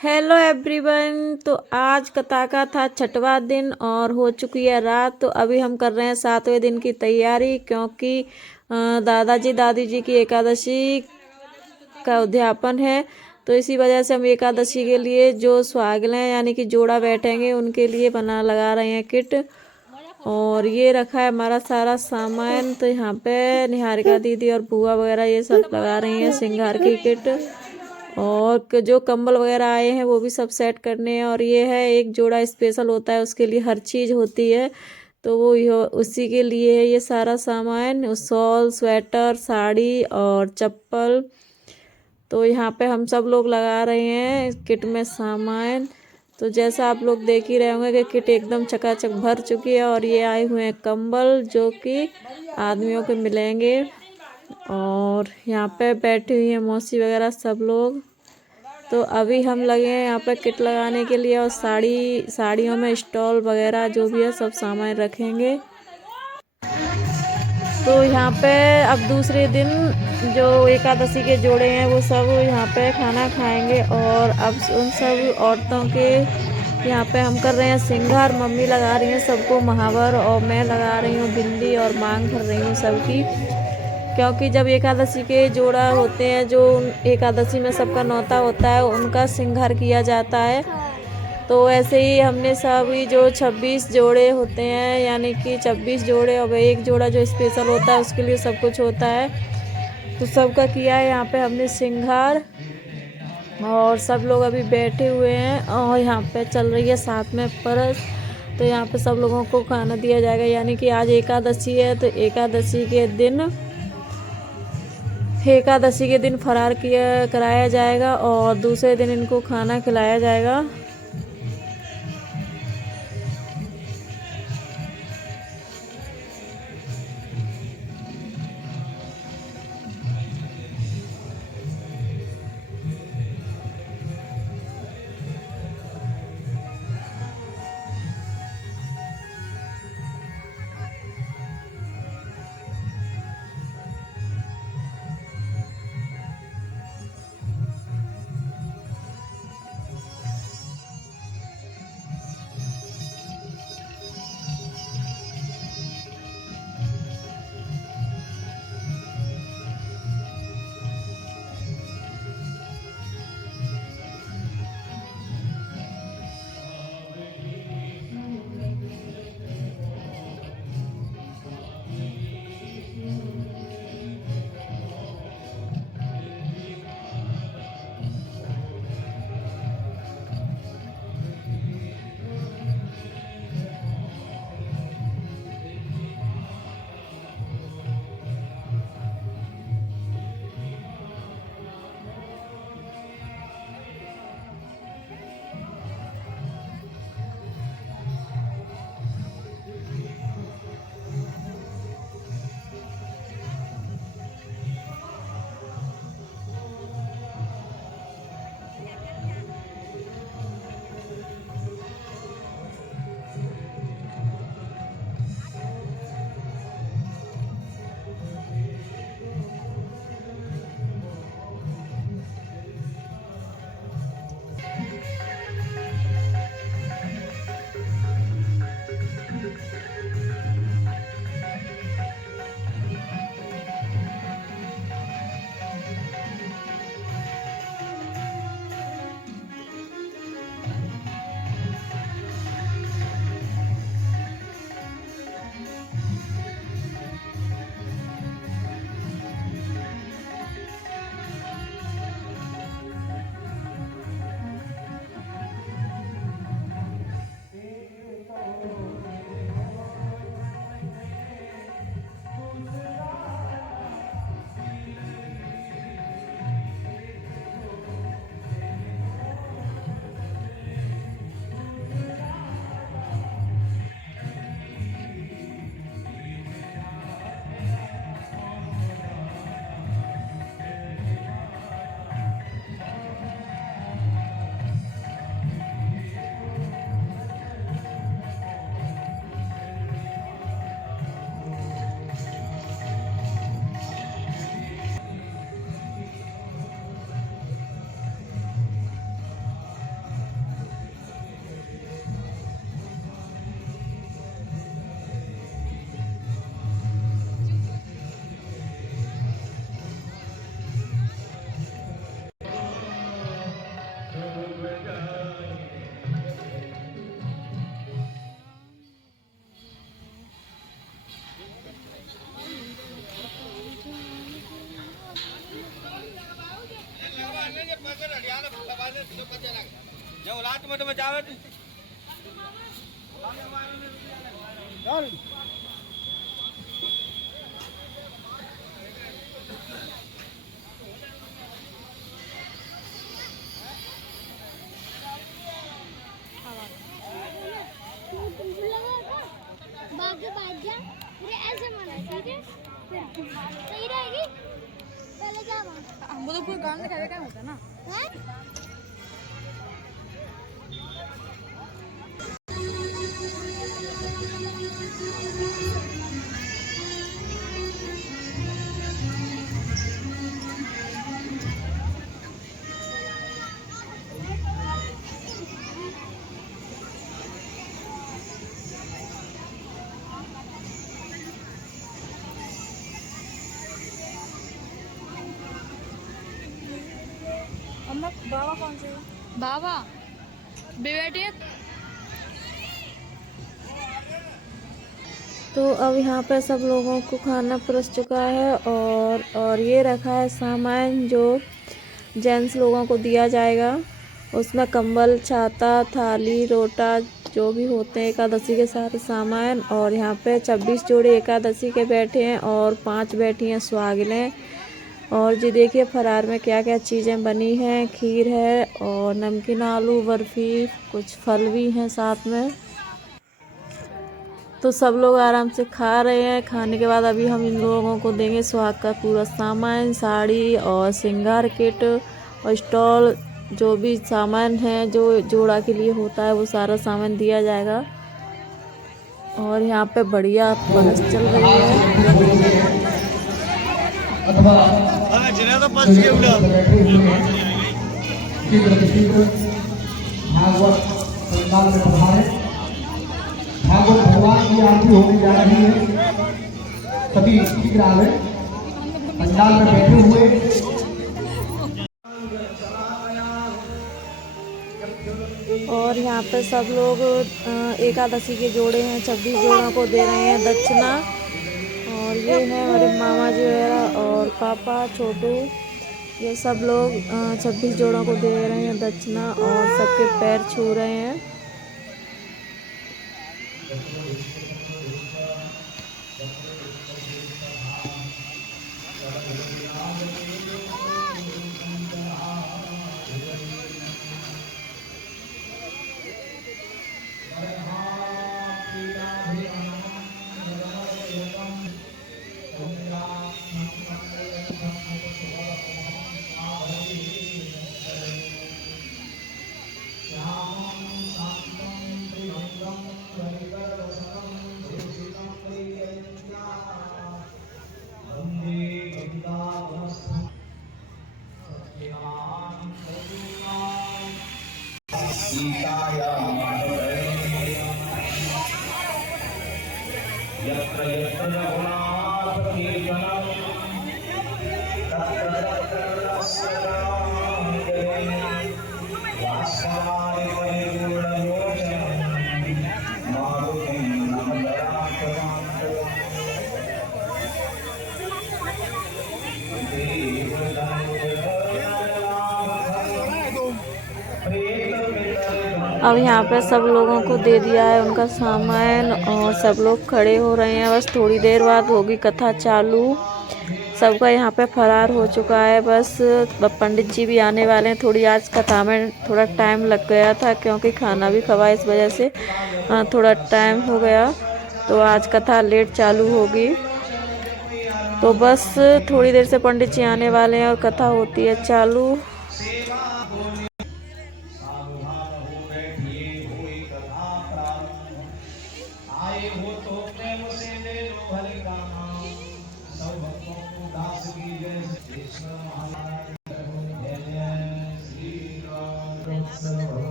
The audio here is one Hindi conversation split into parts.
Hello everyone. तो आज कथा का था छठवां दिन और हो चुकी है रात। तो अभी हम कर रहे हैं 7वें दिन की तैयारी, क्योंकि दादाजी दादी जी की एकादशी का उद्यापन है। तो इसी वजह से हम एकादशी के लिए जो सुहागिन यानी कि जोड़ा बैठेंगे उनके लिए बना लगा रहे हैं किट। और ये रखा है हमारा सारा सामान। तो यहाँ पे निहारिका दीदी और बुआ वगैरह ये सब लगा रही हैं श्रृंगार की किट। और जो कंबल वगैरह आए हैं वो भी सब सेट करने हैं। और ये है एक जोड़ा स्पेशल होता है, उसके लिए हर चीज़ होती है, तो वो उसी के लिए है ये सारा सामान, शॉल, स्वेटर, साड़ी और चप्पल। तो यहाँ पे हम सब लोग लगा रहे हैं किट में सामान। तो जैसा आप लोग देख ही रहे होंगे कि किट एकदम चकाचक भर चुकी है। और ये आए हुए हैं कंबल जो कि आदमियों के मिलेंगे। और यहाँ पे बैठी हुई है मौसी वगैरह सब लोग। तो अभी हम लगे हैं यहाँ पे किट लगाने के लिए। और साड़ियों में स्टॉल वगैरह जो भी है सब सामान रखेंगे। तो यहाँ पे अब दूसरे दिन जो एकादशी के जोड़े हैं वो सब यहाँ पे खाना खाएंगे। और अब उन सब औरतों के यहाँ पे हम कर रहे हैं श्रृंगार। मम्मी लगा रही हैं सबको महावर, और मैं लगा रही हूँ बिंदी और मांग भर रही हूँ सबकी। क्योंकि जब एकादशी के जोड़ा होते हैं, जो एकादशी में सबका नौता होता है, उनका श्रृंगार किया जाता है। तो ऐसे ही हमने सभी जो 26 जोड़े होते हैं, यानी कि 26 जोड़े और एक जोड़ा जो स्पेशल होता है उसके लिए सब कुछ होता है, तो सबका किया है यहाँ पे हमने श्रृंगार। और सब लोग अभी बैठे हुए हैं और यहाँ पे चल रही है साथ में परस। तो यहाँ पे सब लोगों को खाना दिया जाएगा, यानी कि आज एकादशी है। तो एकादशी के दिन फरार कराया जाएगा और दूसरे दिन इनको खाना खिलाया जाएगा। बाकी बात जा पूरे ऐसे माना, ठीक है? फिर सही रहेगी। पहले क्या माना? वो तो पूरे गांव में क्या होता ना? हैं? अम्मा बाबा कौन से? बाबा बेटे। तो अब यहाँ पे सब लोगों को खाना परोस चुका है और ये रखा है सामान जो जेंट्स लोगों को दिया जाएगा। उसमें कंबल, छाता, थाली, रोटा जो भी होते हैं एकादशी के सारे सामान। और यहाँ पे 26 जोड़े एकादशी के बैठे हैं और 5 बैठी हैं सुहागिनें। और जी देखिए फरार में क्या क्या चीज़ें बनी हैं। खीर है और नमकीन आलू बर्फ़ी, कुछ फल भी हैं साथ में। तो सब लोग आराम से खा रहे हैं। खाने के बाद अभी हम इन लोगों को देंगे सुहाग का पूरा सामान, साड़ी और श्रृंगार किट और स्टॉल, जो भी सामान है जो जोड़ा के लिए होता है वो सारा सामान दिया जाएगा। और यहाँ पे बढ़िया बहस चल रही है। भागवत भगवान की आरती होने जा रही है। सभी शीघ्र आ गए, पंडाल में बैठे हुए। और यहाँ पे सब लोग एकादशी के जोड़े हैं, 26 जोड़ों को दे रहे हैं दक्षिणा। और ये है हमारे मामा जी वगैरह और पापा छोटू, ये सब लोग 26 जोड़ों को दे रहे हैं दक्षिणा और सबके पैर छू रहे हैं। अब यहाँ पे सब लोगों को दे दिया है उनका सामान और सब लोग खड़े हो रहे हैं। बस थोड़ी देर बाद होगी कथा चालू। सबका यहाँ पे फरार हो चुका है। बस पंडित जी भी आने वाले हैं। थोड़ी आज कथा में थोड़ा टाइम लग गया था क्योंकि खाना भी खवाया, इस वजह से थोड़ा टाइम हो गया। तो आज कथा लेट चालू होगी। तो बस थोड़ी देर से पंडित जी आने वाले हैं और कथा होती है चालू।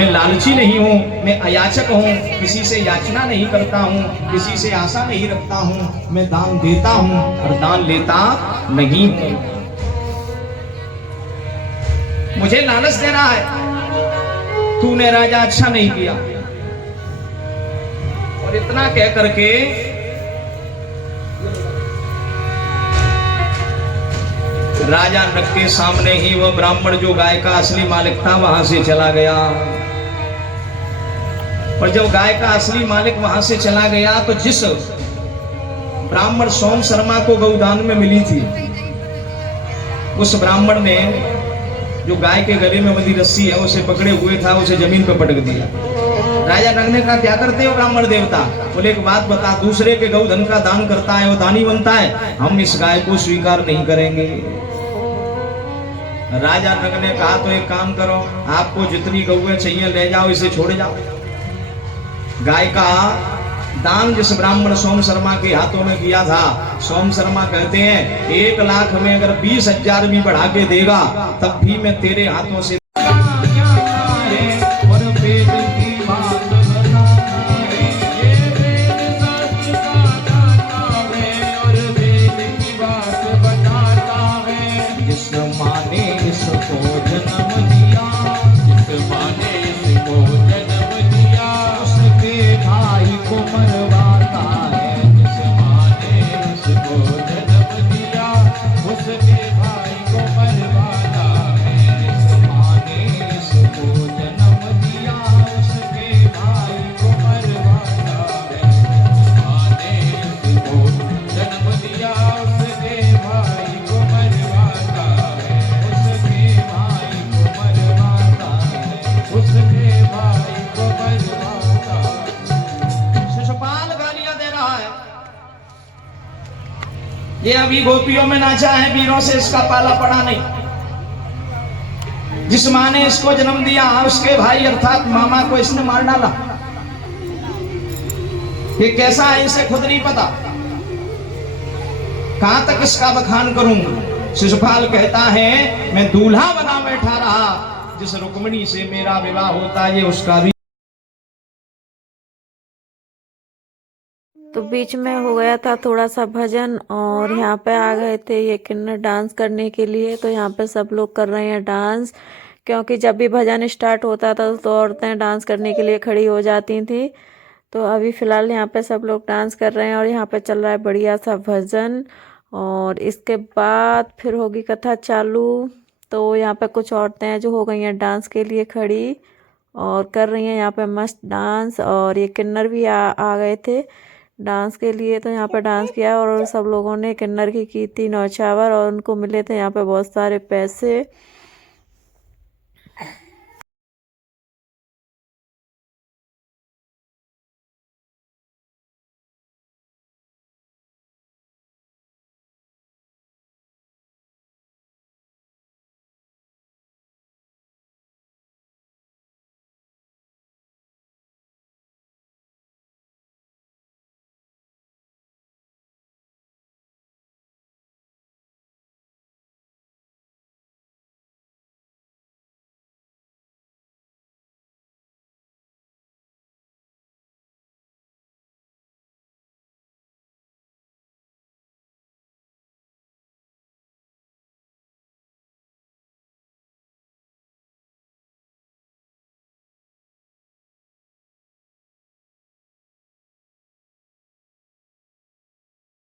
मैं लालची नहीं हूँ, मैं अयाचक हूँ, किसी से याचना नहीं करता हूँ, किसी से आशा नहीं रखता हूँ, मैं दान देता हूँ और दान लेता नहीं हूँ। मुझे लालच दे रहा है, तूने राजा अच्छा नहीं किया। और इतना कह करके राजा नग के सामने ही वह ब्राह्मण जो गाय का असली मालिक था वहां से चला गया। और जब गाय का असली मालिक वहां से चला गया तो जिस ब्राह्मण सोम शर्मा को गौदान में मिली थी, उस ब्राह्मण ने जो गाय के गले में बंधी रस्सी है उसे पकड़े हुए था, उसे जमीन पर पटक दिया। राजा नग ने कहा, क्या करते हो ब्राह्मण देवता? बोले, एक बात बता, दूसरे के गौधन का दान करता है वो दानी बनता है, हम इस गाय को स्वीकार नहीं करेंगे। राजा नग ने कहा, तो एक काम करो, आपको जितनी गौएं चाहिए ले जाओ, इसे छोड़ जाओ। गाय का दान जिस ब्राह्मण सोम शर्मा के हाथों में किया था, सोम शर्मा कहते हैं 1 लाख में अगर 20,000 भी बढ़ा के देगा तब भी मैं तेरे हाथों से ये अभी गोपियों में नाचा है, वीरों से इसका पाला पड़ा नहीं। जिस माँ ने इसको जन्म दिया उसके भाई अर्थात मामा को इसने मार डाला। ये कैसा है इसे खुद नहीं पता। कहां तक इसका बखान करूं? शिशुपाल कहता है, मैं दूल्हा बना बैठा रहा, जिस रुक्मिणी से मेरा विवाह होता ये उसका भी। तो बीच में हो गया था थोड़ा सा भजन और यहाँ पे आ गए थे ये किन्नर डांस करने के लिए। तो यहाँ पे सब लोग कर रहे हैं डांस, क्योंकि जब भी भजन स्टार्ट होता था तो औरतें डांस करने के लिए खड़ी हो जाती थी। तो अभी फ़िलहाल यहाँ पे सब लोग डांस कर रहे हैं और यहाँ पे चल रहा है बढ़िया सा भजन। और इसके बाद फिर होगी कथा चालू। तो यहाँ पे कुछ औरतें हैं जो हो गई हैं डांस के लिए खड़ी और कर रही हैं यहाँ पे मस्त डांस। और ये किन्नर भी आ गए थे डांस के लिए। तो यहाँ पे डांस किया और सब लोगों ने किन्नर की थी नौछावर और उनको मिले थे यहाँ पे बहुत सारे पैसे।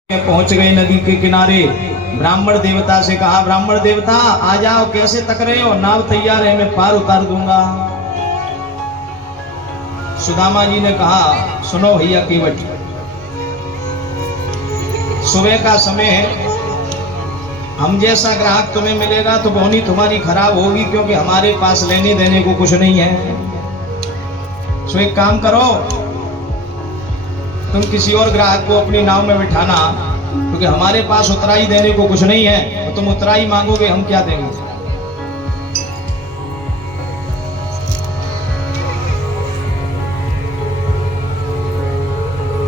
पहुंच गए नदी के किनारे। ब्राह्मण देवता से कहा, ब्राह्मण देवता आ जाओ, कैसे तक रहे हो? नाव तैयार है, मैं पार उतार दूंगा। सुदामा जी ने कहा, सुनो भैया केवट, सुबह का समय है, हम जैसा ग्राहक तुम्हें मिलेगा तो बोनी तुम्हारी खराब होगी, क्योंकि हमारे पास लेने देने को कुछ नहीं है। सो एक काम करो, तुम किसी और ग्राहक को अपनी नाव में बिठाना, क्योंकि हमारे पास उतराई देने को कुछ नहीं है। तो तुम उतराई मांगोगे, हम क्या देंगे?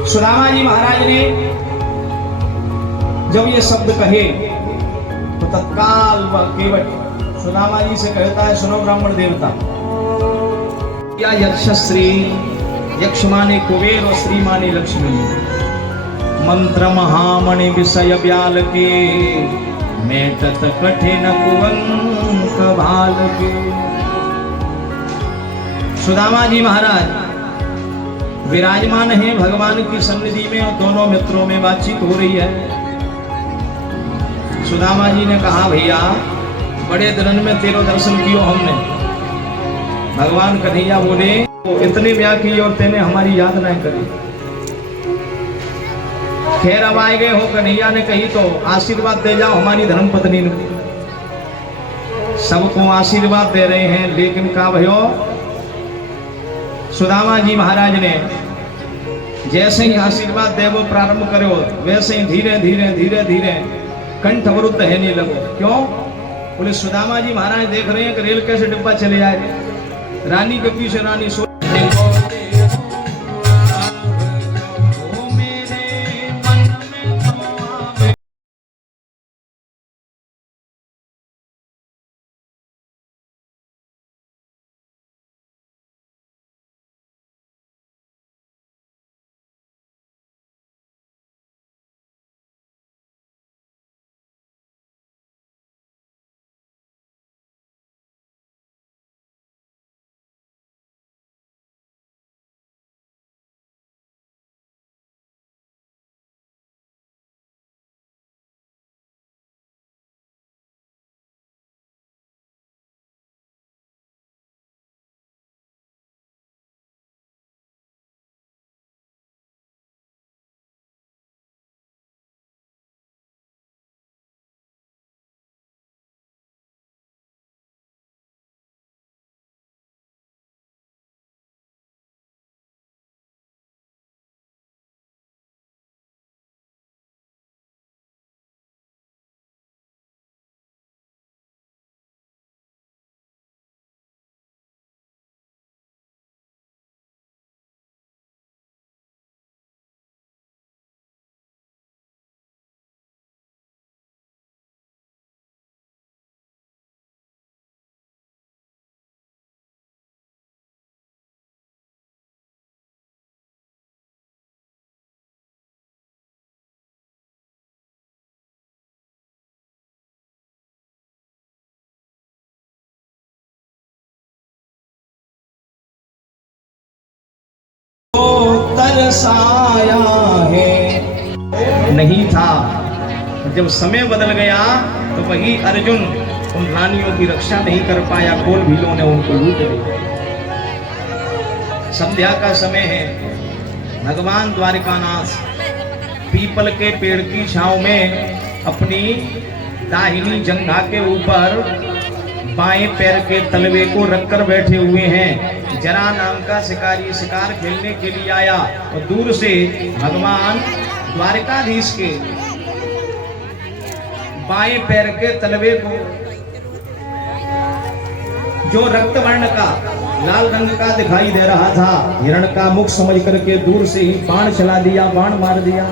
सुदामा जी महाराज ने जब ये शब्द कहे तो तत्काल वह केवट सुदामा जी से कहता है, सुनो ब्राह्मण देवता, या यक्षश्री, यक्ष माने कुबेर और श्री माने लक्ष्मी। मंत्र महामणि विषय ब्याल के, मेटत कठिन कुवंक भाल के। सुदामा जी महाराज विराजमान हैं भगवान की सन्निधि में और दोनों मित्रों में बातचीत हो रही है। सुदामा जी ने कहा भैया बड़े दिन में तेरो दर्शन कियो हमने। भगवान कन्हैया बोले तो इतने ब्याह की और तेने हमारी याद नहीं करी। खैर अब आए गए हो, कन्हैया ने कही तो आशीर्वाद दे जाओ हमारी धर्म पत्नी ने। सबको आशीर्वाद दे रहे हैं, लेकिन का भयो सुदामा जी महाराज ने जैसे ही आशीर्वाद देवो प्रारंभ करो, वैसे ही धीरे धीरे धीरे धीरे कंठ अवरुद्ध है नहीं लगो। क्यों? बोले सुदामा जी महाराज देख रहे हैं कि रेल कैसे डिब्बा चले जाए, रानी के पीछे रानी सो। तरसाया है नहीं था। जब समय बदल गया तो वही अर्जुन उन रानियों की रक्षा नहीं कर पाया, कोल भीलों ने उनको लूट लिया। संध्या का समय है, भगवान द्वारिकानाथ पीपल के पेड़ की छांव में अपनी दाहिनी जंघा के ऊपर बाएं पैर के तलवे को रखकर बैठे हुए हैं। जरा नाम का शिकारी शिकार खेलने के लिए आया और दूर से भगवान द्वारिकाधीश के बाएं पैर के तलवे को जो रक्त वर्ण का लाल रंग का दिखाई दे रहा था, हिरण का मुख समझ करके दूर से ही बाण चला दिया, बाण मार दिया।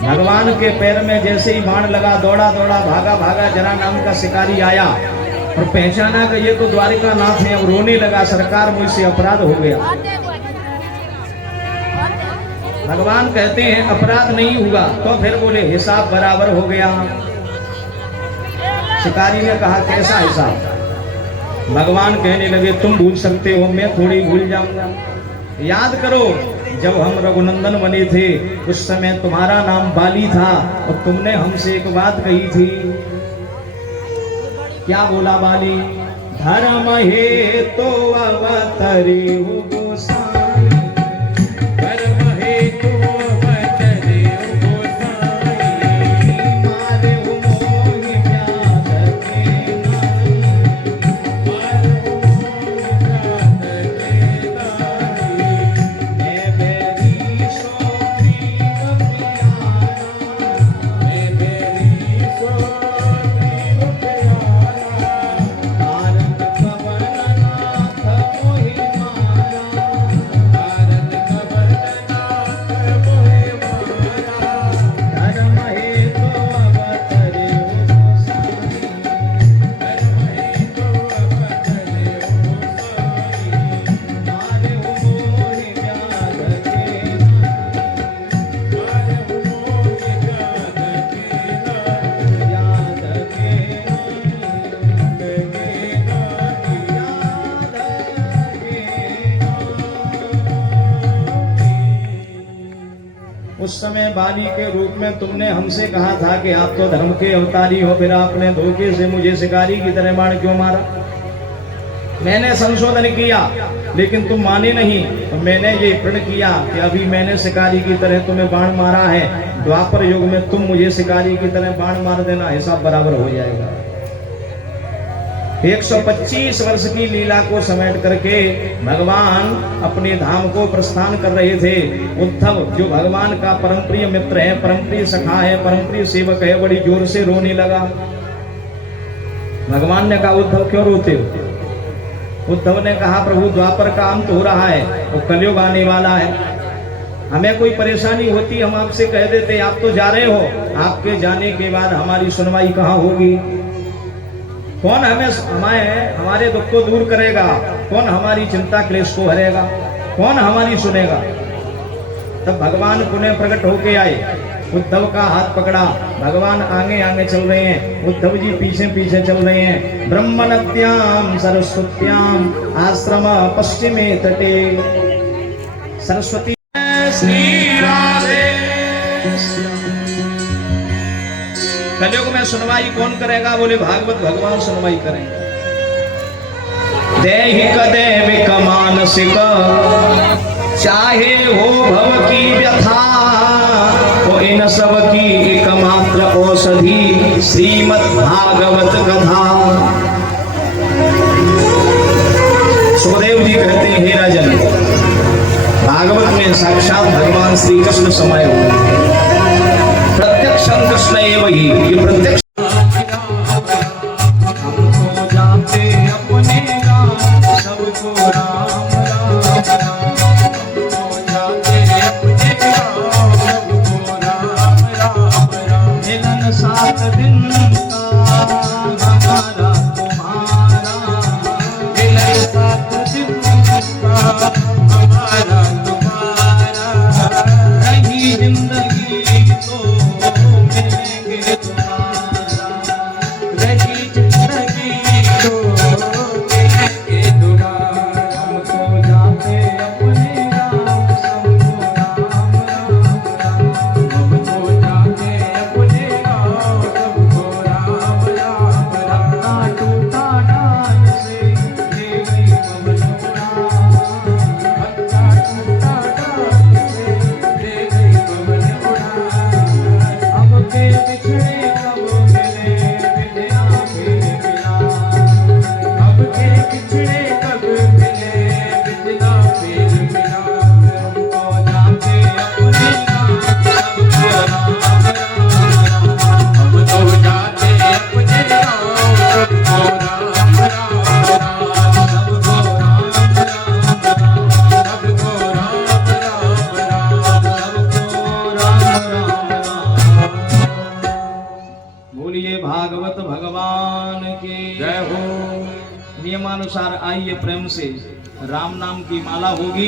भगवान के पैर में जैसे ही बाण लगा, दौड़ा दौड़ा भागा भागा जरा नाम का शिकारी आया और पहचाना कि ये तो द्वारिका नाथ है। और रोने लगा, सरकार मुझसे अपराध हो गया। भगवान कहते हैं अपराध नहीं हुआ, तो फिर बोले हिसाब बराबर हो गया। शिकारी ने कहा कैसा हिसाब? भगवान कहने लगे तुम भूल सकते हो, मैं थोड़ी भूल जाऊंगा। याद करो जब हम रघुनंदन बने थे उस समय तुम्हारा नाम बाली था और तुमने हमसे एक बात कही थी। क्या बोला बाली? धर्म हे तो अवतरे हो गोसाई, धर्म हे तो अवतरे हो गोसाई, मारे हो मोहि व्याध के नाई, मारे हो मोहि व्याध के नाई, मैं बेरी सो प्रीत प्यारा, मैं बेरी सो प्रीत प्यारा, कारण कवन नाथ मोहि मारा, उस समय बाली के रूप में तुमने हमसे कहा था कि आप तो धर्म के अवतारी हो, फिर आपने धोखे से मुझे शिकारी की तरह बाण क्यों मारा? मैंने संशोधन किया लेकिन तुम माने नहीं, तो मैंने ये प्रण किया कि अभी मैंने शिकारी की तरह तुम्हें बाण मारा है, द्वापर युग में तुम मुझे शिकारी की तरह बाण मार देना, हिसाब बराबर हो जाएगा। 125 वर्ष की लीला को समेट करके भगवान अपने धाम को प्रस्थान कर रहे थे। उद्धव जो भगवान का परम प्रिय मित्र है, परम प्रिय सखा है, परम प्रिय सेवक है, बड़ी जोर से रोने लगा। भगवान ने कहा उद्धव क्यों रोते हो? उद्धव ने कहा प्रभु द्वापर का अंत हो रहा है, वो कलयुग आने वाला है, हमें कोई परेशानी होती हम आपसे कह देते, आप तो जा रहे हो, आपके जाने के बाद हमारी सुनवाई कहाँ होगी? कौन हमारे दुख को दूर करेगा? कौन हमारी चिंता क्लेश को हरेगा? कौन हमारी सुनेगा? तब भगवान पुनः प्रकट होके आए, उद्धव का हाथ पकड़ा, भगवान आगे आगे चल रहे हैं, उद्धव जी पीछे पीछे चल रहे हैं। ब्रह्मणत्याम सरस्वत्याम आश्रम पश्चिमे तटे, सरस्वती श्री राधे। कलयुग में सुनवाई कौन करेगा? बोले भागवत भगवान सुनवाई करेंगे। दैहिक दैविक मानसिक चाहे हो भव की व्यथा, तो इन सब की एकमात्र औषधि श्रीमद् भागवत कथा। सुखदेव जी कहते हैं, हे राजन, भागवत में साक्षात भगवान श्री कृष्ण समाये हुए, प्रत्यक्ष कृष्ण एवं ही, ये प्रत्यक्ष। हमको जाते अपने राम, सबको राम राम राम, हमको जाते अपने राम, सबको राम राम राम। मिलन 7 दिन का हमारा तुम्हारा, मिलन 7 दिन का हमारा तुम्हारा, रही जिंदगी तो मिलेंगे तुम्हारा, रही जिंदगी तो मिलेंगे तुम्हारा। हमको जाते अपने राम, सबको राम राम राम, हमको जाते अपने राम, सबको राम राम राम। ना टूटा डाल से ले गई पवन उड़ान, ना टूटा डाल से ले गई पवन उड़ान। अब के बिछड़े कब मिले विद्या के मिलान, अब के बिछड़े कब मिले विद्या के मिलान। हमको जाते अपने राम, सबको राम राम राम, हम तो जाते अपने राम, सबको राम राम राम, सबको राम राम राम, सबको राम राम राम, सबको राम राम राम। बोलिए भागवत भगवान की जय हो। नियमानुसार आइए प्रेम से राम नाम की माला होगी।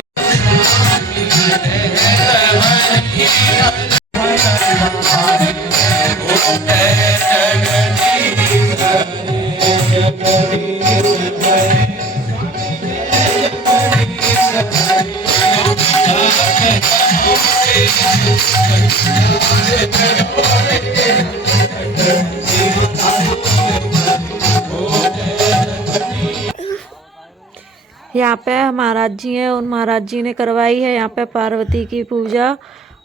यहाँ पे महाराज जी हैं, उन महाराज जी ने करवाई है यहाँ पे पार्वती की पूजा,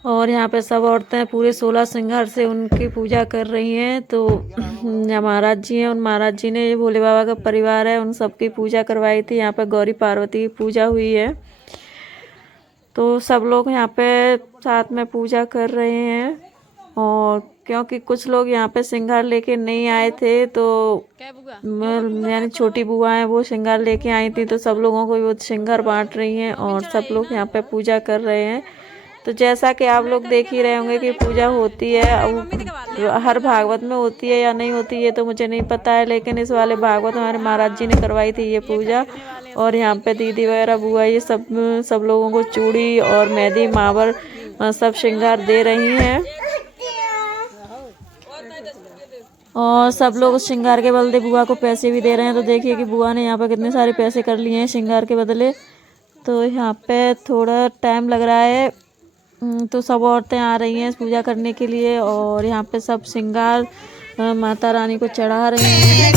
और यहाँ पे सब औरतें पूरे 16 श्रृंगार से उनकी पूजा कर रही हैं। तो यहाँ महाराज जी हैं, उन महाराज जी ने, ये भोले बाबा का परिवार है, उन सबकी पूजा करवाई थी। यहाँ पे गौरी पार्वती की पूजा हुई है, तो सब लोग यहाँ पे साथ में पूजा कर रहे हैं। और क्योंकि कुछ लोग यहाँ पे श्रृंगार लेके नहीं आए थे, तो यानी छोटी बुआ हैं, वो श्रृंगार लेके आई थी, तो सब लोगों को वो श्रृंगार बांट रही हैं और सब लोग यहाँ पे पूजा कर रहे हैं। तो जैसा कि आप लोग देख ही रहे होंगे कि पूजा होती है, अब हर भागवत में होती है या नहीं होती है तो मुझे नहीं पता है, लेकिन इस वाले भागवत हमारे महाराज जी ने करवाई थी ये पूजा। और यहाँ पे दीदी वगैरह बुआ ये सब लोगों को चूड़ी और मेहंदी मावर सब श्रृंगार दे रही हैं, और सब लोग उस श्रृंगार के बदले बुआ को पैसे भी दे रहे हैं। तो देखिए कि बुआ ने यहाँ पे कितने सारे पैसे कर लिए हैं श्रृंगार के बदले। तो यहाँ पे थोड़ा टाइम लग रहा है तो सब औरतें आ रही हैं पूजा करने के लिए और यहाँ पे सब श्रृंगार माता रानी को चढ़ा रही हैं।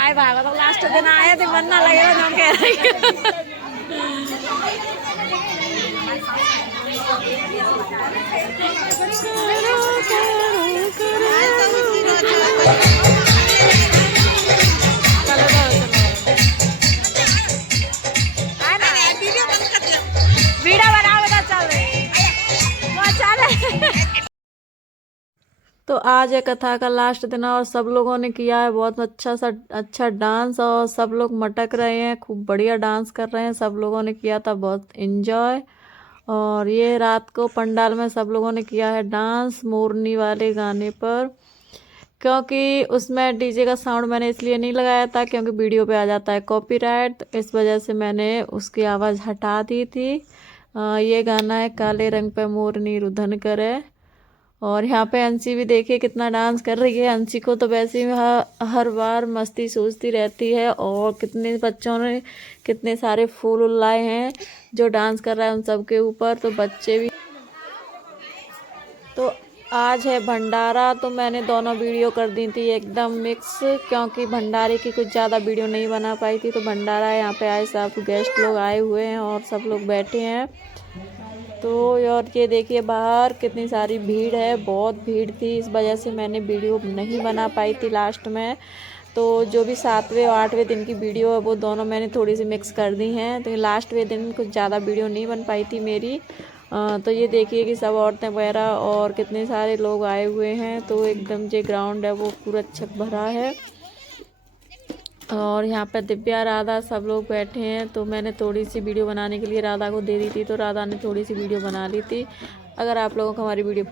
ai vào tao last दिन आया तो मन ना लगेगा तो कह रही वीडियो बनाओ बता चल तो आज है कथा का लास्ट दिन और सब लोगों ने किया है बहुत अच्छा डांस और सब लोग मटक रहे हैं, खूब बढ़िया डांस कर रहे हैं। सब लोगों ने किया था बहुत एंजॉय। और ये रात को पंडाल में सब लोगों ने किया है डांस मोरनी वाले गाने पर, क्योंकि उसमें डीजे का साउंड मैंने इसलिए नहीं लगाया था क्योंकि वीडियो पे आ जाता है कॉपीराइट, तो इस वजह से मैंने उसकी आवाज़ हटा दी थी। ये गाना है काले रंग पे मोरनी रुधन करे। और यहाँ पे अंशी भी देखिए कितना डांस कर रही है। अंशी को तो वैसे ही हर बार मस्ती सूझती रहती है और कितने बच्चों ने कितने सारे फूल लाए हैं जो डांस कर रहा है उन सब के ऊपर, तो बच्चे भी। तो आज है भंडारा, तो मैंने दोनों वीडियो कर दी थी एकदम मिक्स, क्योंकि भंडारे की कुछ ज़्यादा वीडियो नहीं बना पाई थी। तो भंडारा यहाँ पे आए सब गेस्ट लोग आए हुए हैं और सब लोग बैठे हैं। तो और ये देखिए बाहर कितनी सारी भीड़ है, बहुत भीड़ थी, इस वजह से मैंने वीडियो नहीं बना पाई थी लास्ट में। तो जो भी 7वें और 8वें दिन की वीडियो है वो दोनों मैंने थोड़ी सी मिक्स कर दी हैं। तो लास्टवें दिन कुछ ज़्यादा वीडियो नहीं बन पाई थी मेरी। तो ये देखिए कि सब औरतें वगैरह और कितने सारे लोग आए हुए हैं। तो एकदम जो ग्राउंड है वो पूरा छक भरा है और यहाँ पर दिव्या राधा सब लोग बैठे हैं। तो मैंने थोड़ी सी वीडियो बनाने के लिए राधा को दे दी थी, तो राधा ने थोड़ी सी वीडियो बना ली थी। अगर आप लोगों को हमारी वीडियो